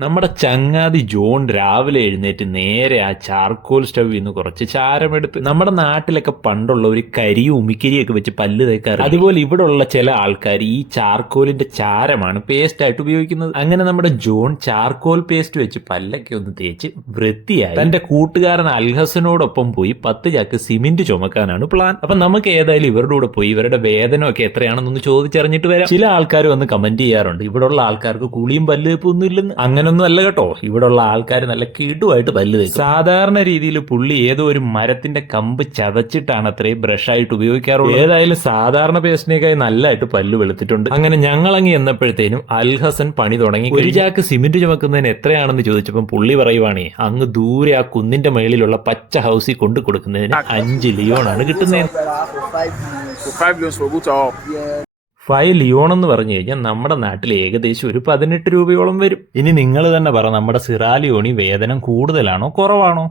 നമ്മുടെ ചങ്ങാതി ജോൺ രാവിലെ എഴുന്നേറ്റ് നേരെ ആ ചാർക്കോൾ സ്റ്റവിൽ നിന്ന് കുറച്ച് ചാരമെടുത്ത് നമ്മുടെ നാട്ടിലൊക്കെ പണ്ടുള്ള ഒരു കരിയും ഉമിക്കരിയൊക്കെ വെച്ച് പല്ല് തേക്കാറ് അതുപോലെ ഇവിടെ ഉള്ള ചില ആൾക്കാർ ഈ ചാർക്കോലിന്റെ ചാരമാണ് പേസ്റ്റ് ആയിട്ട് ഉപയോഗിക്കുന്നത്. അങ്ങനെ നമ്മുടെ ജോൺ ചാർക്കോൽ പേസ്റ്റ് വെച്ച് പല്ലൊക്കെ ഒന്ന് തേച്ച് വൃത്തിയായി തന്റെ കൂട്ടുകാരൻ അൽഹസനോടൊപ്പം പോയി പത്ത് ചാക്ക് സിമെന്റ് ചുമക്കാനാണ് പ്ലാൻ അപ്പൊ നമുക്ക് ഏതായാലും ഇവരുടെ കൂടെ പോയി ഇവരുടെ വേതനമൊക്കെ എത്രയാണെന്നൊന്ന് ചോദിച്ചറിഞ്ഞിട്ട് വരാം. ചില ആൾക്കാർ വന്ന് കമന്റ് ചെയ്യാറുണ്ട്. ഇവിടെ ഉള്ള ആൾക്കാർക്ക് കുളിയും പല്ലുവെപ്പൊന്നും ഇല്ലെന്ന്. ഇല്ലെന്ന് അങ്ങനൊന്നും അല്ല കേട്ടോ. ഇവിടെ ഉള്ള ആൾക്കാർ നല്ല കിടുവായിട്ട് പല്ല് തേക്കും. സാധാരണ രീതിയിൽ പുള്ളി ഏതോ ഒരു മരത്തിന്റെ കമ്പ് ചതച്ചിട്ടാണ് അത്രയും ബ്രഷായിട്ട് ഉപയോഗിക്കാറുള്ളത്. ഏതായാലും സാധാരണ പേസ്റ്റിനേക്കായി നല്ലതായിട്ട് പല്ല് വെളുത്തിട്ടുണ്ട്. അങ്ങനെ ഞങ്ങളങ്ങി എന്നപ്പോഴത്തേനും അൽഹസൻ പണി തുടങ്ങി ഒരു ചാക്ക് സിമെന്റ് ചുമക്കുന്നതിന് എത്രയാണെന്ന് ചോദിച്ചപ്പോൾ പുള്ളി പറയുവാണേ അങ്ങ് ദൂരെ ആ കുന്നിന്റെ മേളിലുള്ള പച്ച ഹൗസിൽ കൊണ്ടു കൊടുക്കുന്നതിന് അഞ്ച് ലിയോണാണ് കിട്ടുന്നത് ഫൈവ് ലിയോൺ എന്ന് പറഞ്ഞു കഴിഞ്ഞാൽ നമ്മുടെ നാട്ടിൽ ഏകദേശം ഒരു പതിനെട്ട് രൂപയോളം വരും. ഇനി നിങ്ങൾ തന്നെ പറ നമ്മുടെ സിറാലിയോണി വേതനം കൂടുതലാണോ കുറവാണോ?